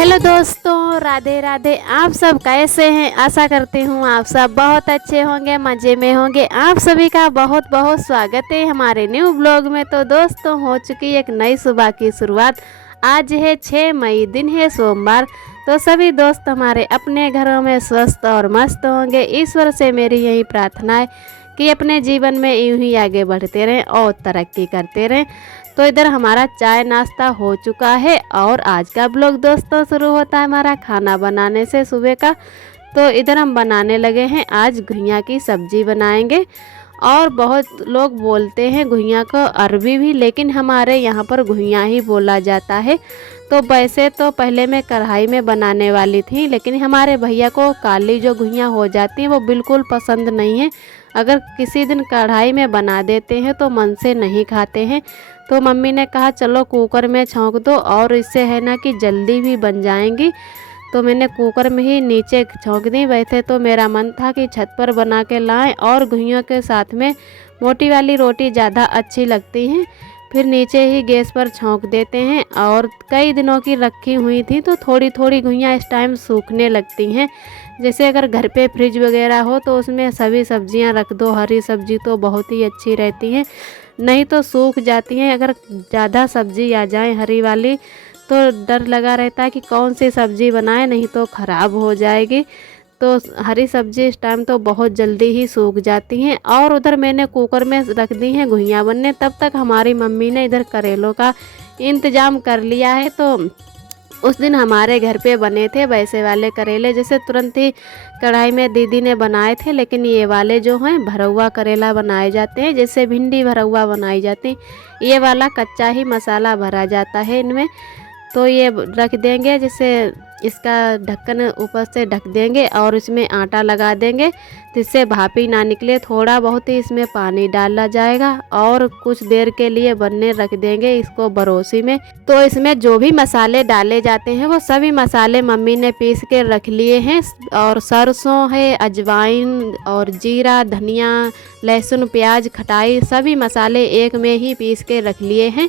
Hello दोस्तों, राधे राधे। आप सब कैसे हैं? आशा करती हूँ आप सब बहुत अच्छे होंगे, मज़े में होंगे। आप सभी का बहुत बहुत स्वागत है हमारे न्यू ब्लॉग में। तो दोस्तों, हो चुकी एक नई सुबह की शुरुआत। आज है 6 मई, दिन है सोमवार। तो सभी दोस्त हमारे अपने घरों में स्वस्थ और मस्त होंगे। ईश्वर से मेरी यही प्रार्थना है कि अपने जीवन में यूं ही आगे बढ़ते रहें और तरक्की करते रहें। तो इधर हमारा चाय नाश्ता हो चुका है और आज का ब्लॉग दोस्तों शुरू होता है हमारा खाना बनाने से सुबह का। तो इधर हम बनाने लगे हैं, आज घुइयाँ की सब्जी बनाएंगे। और बहुत लोग बोलते हैं घुइयाँ को अरबी भी, लेकिन हमारे यहाँ पर घुइयाँ ही बोला जाता है। तो वैसे तो पहले मैं कढ़ाई में बनाने वाली थी, लेकिन हमारे भैया को काली जो घुइयाँ हो जाती हैं वो बिल्कुल पसंद नहीं है। अगर किसी दिन कढ़ाई में बना देते हैं तो मन से नहीं खाते हैं। तो मम्मी ने कहा चलो कुकर में छौंक दो, और इससे है ना कि जल्दी भी बन जाएंगी। तो मैंने कुकर में ही नीचे छौंक दी। वैसे तो मेरा मन था कि छत पर बना के लाएं, और घुइयों के साथ में मोटी वाली रोटी ज़्यादा अच्छी लगती हैं। फिर नीचे ही गैस पर छौंक देते हैं। और कई दिनों की रखी हुई थी तो थोड़ी थोड़ी घुइयाँ इस टाइम सूखने लगती हैं। जैसे अगर घर पे फ्रिज वगैरह हो तो उसमें सभी सब्जियां रख दो, हरी सब्जी तो बहुत ही अच्छी रहती हैं, नहीं तो सूख जाती हैं। अगर ज़्यादा सब्जी आ जाए हरी वाली तो डर लगा रहता है कि कौन सी सब्ज़ी बनाएं, नहीं तो ख़राब हो जाएगी। तो हरी सब्जी इस टाइम तो बहुत जल्दी ही सूख जाती हैं। और उधर मैंने कुकर में रख दी हैं घुइयाँ बनने। तब तक हमारी मम्मी ने इधर करेलों का इंतज़ाम कर लिया है। तो उस दिन हमारे घर पे बने थे वैसे वाले करेले, जैसे तुरंत ही कढ़ाई में दीदी ने बनाए थे। लेकिन ये वाले जो हैं भरवा करेला बनाए जाते हैं, जैसे भिंडी भरवा बनाई जाती, ये वाला कच्चा ही मसाला भरा जाता है इनमें। तो ये रख देंगे, जैसे इसका ढक्कन ऊपर से ढक देंगे और इसमें आटा लगा देंगे जिससे भाप ही ना निकले। थोड़ा बहुत ही इसमें पानी डाला जाएगा और कुछ देर के लिए बनने रख देंगे इसको बरोसी में। तो इसमें जो भी मसाले डाले जाते हैं वो सभी मसाले मम्मी ने पीस के रख लिए हैं। और सरसों है, अजवाइन और जीरा, धनिया, लहसुन, प्याज, खटाई, सभी मसाले एक में ही पीस के रख लिए हैं।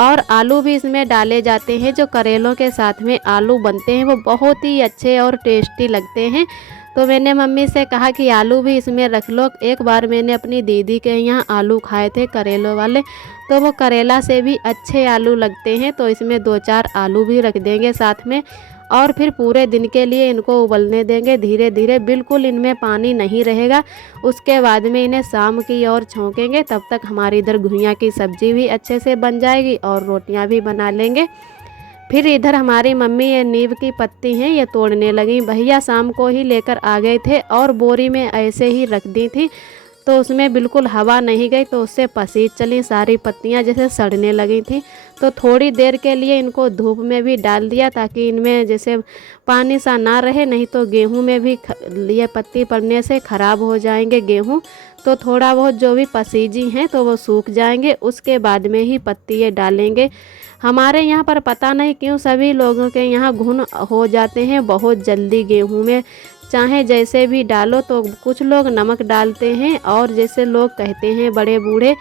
और आलू भी इसमें डाले जाते हैं। जो करेलों के साथ में आलू बनते हैं वो बहुत ही अच्छे और टेस्टी लगते हैं। तो मैंने मम्मी से कहा कि आलू भी इसमें रख लो। एक बार मैंने अपनी दीदी के यहाँ आलू खाए थे करेलों वाले, तो वो करेला से भी अच्छे आलू लगते हैं। तो इसमें 2-4 आलू भी रख देंगे साथ में। और फिर पूरे दिन के लिए इनको उबलने देंगे धीरे धीरे, बिल्कुल इनमें पानी नहीं रहेगा। उसके बाद में इन्हें शाम की ओर छौंकेंगे। तब तक हमारी इधर घुइयाँ की सब्ज़ी भी अच्छे से बन जाएगी और रोटियां भी बना लेंगे। फिर इधर हमारी मम्मी ये नीम की पत्ती हैं ये तोड़ने लगी। भैया शाम को ही लेकर आ गए थे और बोरी में ऐसे ही रख दी थी, तो उसमें बिल्कुल हवा नहीं गई, तो उससे पसीज चली सारी पत्तियां, जैसे सड़ने लगी थी। तो थोड़ी देर के लिए इनको धूप में भी डाल दिया ताकि इनमें जैसे पानी सा ना रहे, नहीं तो गेहूं में भी ये पत्ती पड़ने से ख़राब हो जाएंगे गेहूं। तो थोड़ा बहुत जो भी पसीजी हैं तो वो सूख जाएंगे, उसके बाद में ही पत्ती ये डालेंगे। हमारे यहाँ पर पता नहीं क्यों सभी लोगों के यहाँ घुन हो जाते हैं बहुत जल्दी गेहूं में, चाहे जैसे भी डालो। तो कुछ लोग नमक डालते हैं, और जैसे लोग कहते हैं बड़े बूढ़े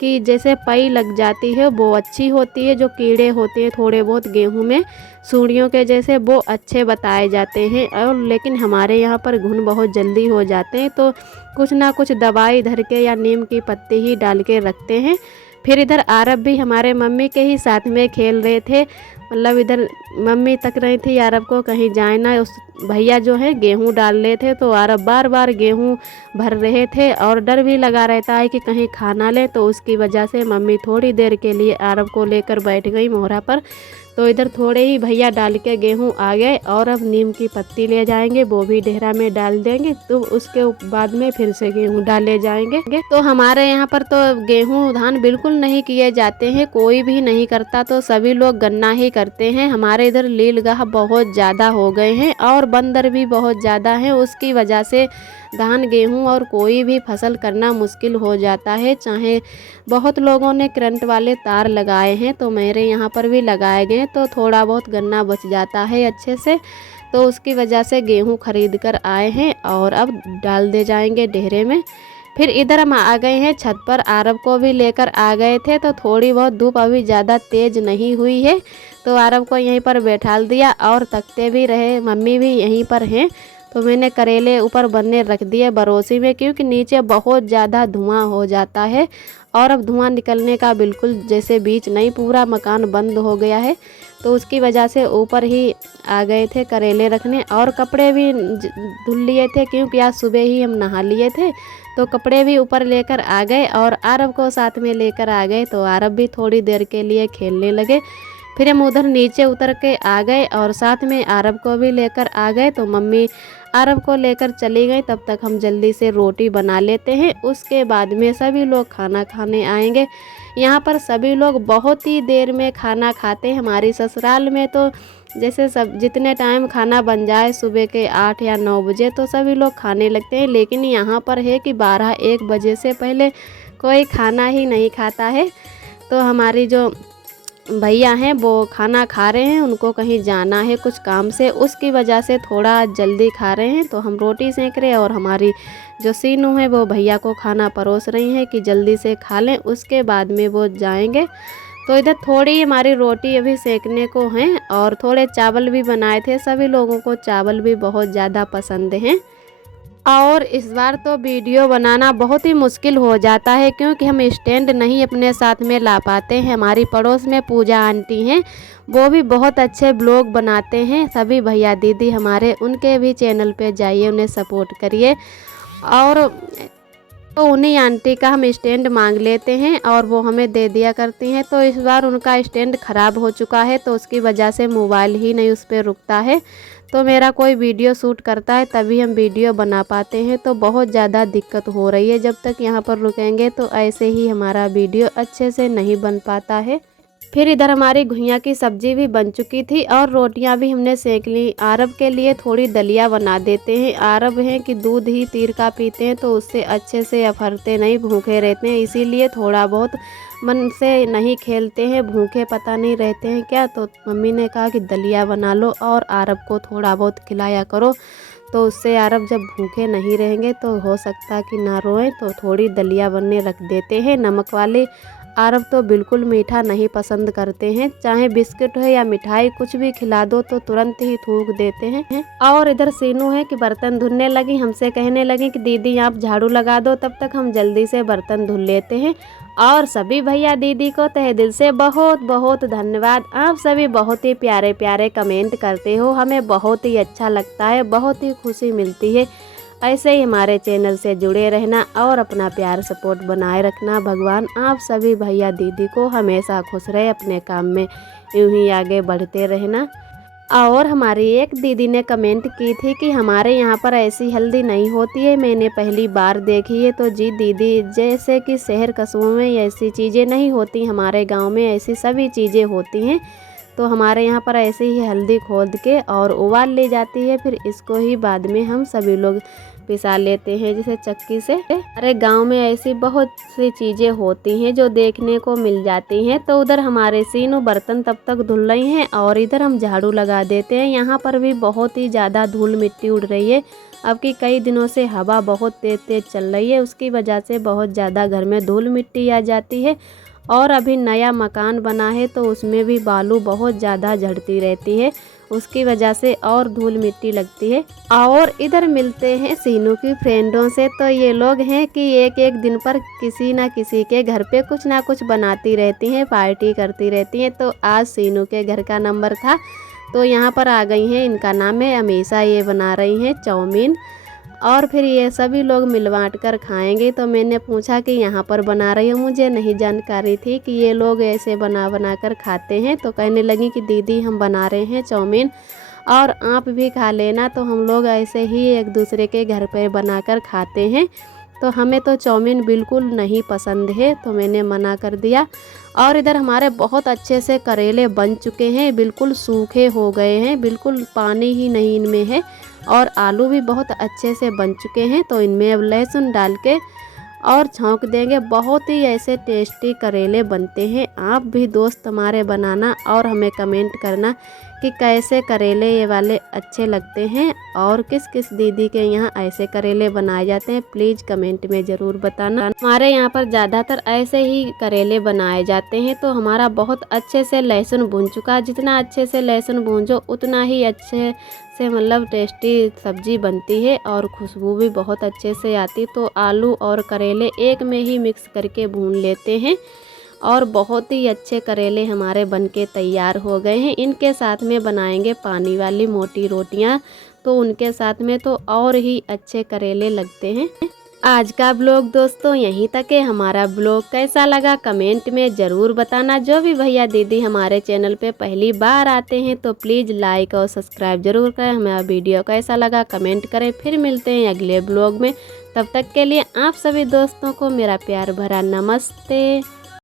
कि जैसे पई लग जाती है वो अच्छी होती है। जो कीड़े होते हैं थोड़े बहुत गेहूं में सूढ़ियों के जैसे, वो अच्छे बताए जाते हैं। और लेकिन हमारे यहाँ पर घुन बहुत जल्दी हो जाते हैं, तो कुछ ना कुछ दवाई धर के या नीम की पत्ती ही डाल के रखते हैं। फिर इधर आरब भी हमारे मम्मी के ही साथ में खेल रहे थे, मतलब इधर मम्मी तक रही थी आरब को कहीं जाए ना। उस भैया जो है गेहूं डाल रहे थे, तो आरब बार बार गेहूं भर रहे थे और डर भी लगा रहता है कि कहीं खा ना ले। तो उसकी वजह से मम्मी थोड़ी देर के लिए आरब को लेकर बैठ गई मोहरा पर। तो इधर थोड़े ही भैया डाल के गेहूं आ गए, और अब नीम की पत्ती ले जाएंगे, वो भी ढेरा में डाल देंगे। तो उसके बाद में फिर से गेहूं डाले जाएंगे। तो हमारे यहाँ पर तो गेहूं धान बिल्कुल नहीं किए जाते हैं, कोई भी नहीं करता। तो सभी लोग गन्ना ही करते हैं। हमारे इधर नीलगाह बहुत ज़्यादा हो गए हैं और बंदर भी बहुत ज़्यादा हैं, उसकी वजह से धान गेहूं और कोई भी फसल करना मुश्किल हो जाता है। चाहे बहुत लोगों ने करंट वाले तार लगाए हैं, तो मेरे यहाँ पर भी लगाए गए, तो थोड़ा बहुत गन्ना बच जाता है अच्छे से। तो उसकी वजह से गेहूं खरीद कर आए हैं और अब डाल दे जाएंगे ढेरे में। फिर इधर हम आ गए हैं छत पर, आरब को भी लेकर आ गए थे। तो थोड़ी बहुत धूप अभी ज़्यादा तेज़ नहीं हुई है, तो आरब को यहीं पर बैठाल दिया और तकते भी रहे। मम्मी भी यहीं पर हैं, तो मैंने करेले ऊपर बनने रख दिए बरोसी में, क्योंकि नीचे बहुत ज़्यादा धुआं हो जाता है और अब धुआं निकलने का बिल्कुल जैसे बीच नहीं, पूरा मकान बंद हो गया है। तो उसकी वजह से ऊपर ही आ गए थे करेले रखने, और कपड़े भी धुल लिए थे क्योंकि आज सुबह ही हम नहा लिए थे। तो कपड़े भी ऊपर लेकर आ गए और आरब को साथ में लेकर आ गए। तो आरब भी थोड़ी देर के लिए खेलने लगे। फिर हम उधर नीचे उतर के आ गए और साथ में आरब को भी लेकर आ गए। तो मम्मी आरब को लेकर चली गई, तब तक हम जल्दी से रोटी बना लेते हैं। उसके बाद में सभी लोग खाना खाने आएंगे। यहाँ पर सभी लोग बहुत ही देर में खाना खाते हैं। हमारी ससुराल में तो जैसे सब जितने टाइम खाना बन जाए, सुबह के 8 या 9 बजे तो सभी लोग खाने लगते हैं। लेकिन यहाँ पर है कि 12-1 बजे से पहले कोई खाना ही नहीं खाता है। तो हमारी जो भैया हैं वो खाना खा रहे हैं, उनको कहीं जाना है कुछ काम से, उसकी वजह से थोड़ा जल्दी खा रहे हैं। तो हम रोटी सेक रहे हैं और हमारी जो सीनू है वो भैया को खाना परोस रही हैं कि जल्दी से खा लें, उसके बाद में वो जाएंगे। तो इधर थोड़ी हमारी रोटी अभी सेकने को हैं और थोड़े चावल भी बनाए थे। सभी लोगों को चावल भी बहुत ज़्यादा पसंद हैं। और इस बार तो वीडियो बनाना बहुत ही मुश्किल हो जाता है, क्योंकि हम स्टैंड नहीं अपने साथ में ला पाते हैं। हमारी पड़ोस में पूजा आंटी हैं, वो भी बहुत अच्छे ब्लॉग बनाते हैं। सभी भैया दीदी हमारे, उनके भी चैनल पे जाइए, उन्हें सपोर्ट करिए। और तो उन्हीं आंटी का हम स्टैंड मांग लेते हैं और वो हमें दे दिया करती हैं। तो इस बार उनका स्टैंड ख़राब हो चुका है, तो उसकी वजह से मोबाइल ही नहीं उस पर रुकता है। तो मेरा कोई वीडियो शूट करता है तभी हम वीडियो बना पाते हैं। तो बहुत ज़्यादा दिक्कत हो रही है, जब तक यहाँ पर रुकेंगे तो ऐसे ही हमारा वीडियो अच्छे से नहीं बन पाता है। फिर इधर हमारी घुइयाँ की सब्ज़ी भी बन चुकी थी और रोटियां भी हमने सेक ली। आरब के लिए थोड़ी दलिया बना देते हैं। आरब हैं कि दूध ही तीर का पीते हैं, तो उससे अच्छे से अफरते नहीं, भूखे रहते हैं, इसीलिए थोड़ा बहुत मन से नहीं खेलते हैं, भूखे पता नहीं रहते हैं क्या। तो मम्मी ने कहा कि दलिया बना लो और आरब को थोड़ा बहुत खिलाया करो, तो उससे आरब जब भूखे नहीं रहेंगे तो हो सकता कि ना रोएं। तो थोड़ी दलिया बनने रख देते हैं नमक वाली। आरब तो बिल्कुल मीठा नहीं पसंद करते हैं, चाहे बिस्किट हो या मिठाई कुछ भी खिला दो तो तुरंत ही थूक देते हैं। और इधर सीनू है कि बर्तन धुलने लगी, हमसे कहने लगी कि दीदी आप झाड़ू लगा दो, तब तक हम जल्दी से बर्तन धुल लेते हैं। और सभी भैया दीदी को तहे दिल से बहुत बहुत धन्यवाद। आप सभी बहुत ही प्यारे प्यारे कमेंट करते हो, हमें बहुत ही अच्छा लगता है, बहुत ही खुशी मिलती है। ऐसे ही हमारे चैनल से जुड़े रहना और अपना प्यार सपोर्ट बनाए रखना। भगवान आप सभी भैया दीदी को हमेशा खुश रहे, अपने काम में यूं ही आगे बढ़ते रहना। और हमारी एक दीदी ने कमेंट की थी कि हमारे यहाँ पर ऐसी हल्दी नहीं होती है, मैंने पहली बार देखी है। तो जी दीदी, जैसे कि शहर कस्बों में ऐसी चीज़ें नहीं होती, हमारे गांव में ऐसी सभी चीज़ें होती हैं। तो हमारे यहाँ पर ऐसे ही हल्दी खोद के और उबाल ली जाती है, फिर इसको ही बाद में हम सभी लोग पिसा लेते हैं जैसे चक्की से। हमारे गांव में ऐसी बहुत सी चीज़ें होती हैं जो देखने को मिल जाती हैं। तो उधर हमारे सीनू बर्तन तब तक धुल रही हैं और इधर हम झाड़ू लगा देते हैं। यहाँ पर भी बहुत ही ज़्यादा धूल मिट्टी उड़ रही है। अब की कई दिनों से हवा बहुत तेज तेज चल रही है, उसकी वजह से बहुत ज़्यादा घर में धूल मिट्टी आ जाती है। और अभी नया मकान बना है तो उसमें भी बालू बहुत ज़्यादा झड़ती रहती है, उसकी वजह से और धूल मिट्टी लगती है। और इधर मिलते हैं सीनू की फ्रेंडों से। तो ये लोग हैं कि एक एक दिन पर किसी ना किसी के घर पे कुछ ना कुछ बनाती रहती हैं, पार्टी करती रहती हैं। तो आज सीनू के घर का नंबर था तो यहाँ पर आ गई हैं। इनका नाम है अमीषा, ये बना रही हैं चाउमीन और फिर ये सभी लोग मिल बाँट कर खाएंगे। तो मैंने पूछा कि यहाँ पर बना रही हूँ, मुझे नहीं जानकारी थी कि ये लोग ऐसे बना बना कर खाते हैं। तो कहने लगी कि दीदी हम बना रहे हैं चाउमीन और आप भी खा लेना। तो हम लोग ऐसे ही एक दूसरे के घर पर बनाकर खाते हैं। तो हमें तो चाउमीन बिल्कुल नहीं पसंद है, तो मैंने मना कर दिया। और इधर हमारे बहुत अच्छे से करेले बन चुके हैं, बिल्कुल सूखे हो गए हैं, बिल्कुल पानी ही नहीं इनमें है। और आलू भी बहुत अच्छे से बन चुके हैं। तो इनमें अब लहसुन डाल के और छौंक देंगे। बहुत ही ऐसे टेस्टी करेले बनते हैं। आप भी दोस्त हमारे बनाना और हमें कमेंट करना कि कैसे करेले ये वाले अच्छे लगते हैं और किस किस दीदी के यहाँ ऐसे करेले बनाए जाते हैं, प्लीज़ कमेंट में ज़रूर बताना। हमारे यहाँ पर ज़्यादातर ऐसे ही करेले बनाए जाते हैं। तो हमारा बहुत अच्छे से लहसुन भून चुका है। जितना अच्छे से लहसुन भूंजो उतना ही अच्छे से मतलब टेस्टी सब्जी बनती है और खुशबू भी बहुत अच्छे से आती। तो आलू और करेले एक में ही मिक्स करके भून लेते हैं और बहुत ही अच्छे करेले हमारे बनके तैयार हो गए हैं। इनके साथ में बनाएंगे पानी वाली मोटी रोटियां, तो उनके साथ में तो और ही अच्छे करेले लगते हैं। आज का ब्लॉग दोस्तों यहीं तक है। हमारा ब्लॉग कैसा लगा कमेंट में ज़रूर बताना। जो भी भैया दीदी हमारे चैनल पे पहली बार आते हैं तो प्लीज़ लाइक और सब्सक्राइब ज़रूर करें। हमारा वीडियो कैसा लगा कमेंट करें। फिर मिलते हैं अगले ब्लॉग में, तब तक के लिए आप सभी दोस्तों को मेरा प्यार भरा नमस्ते।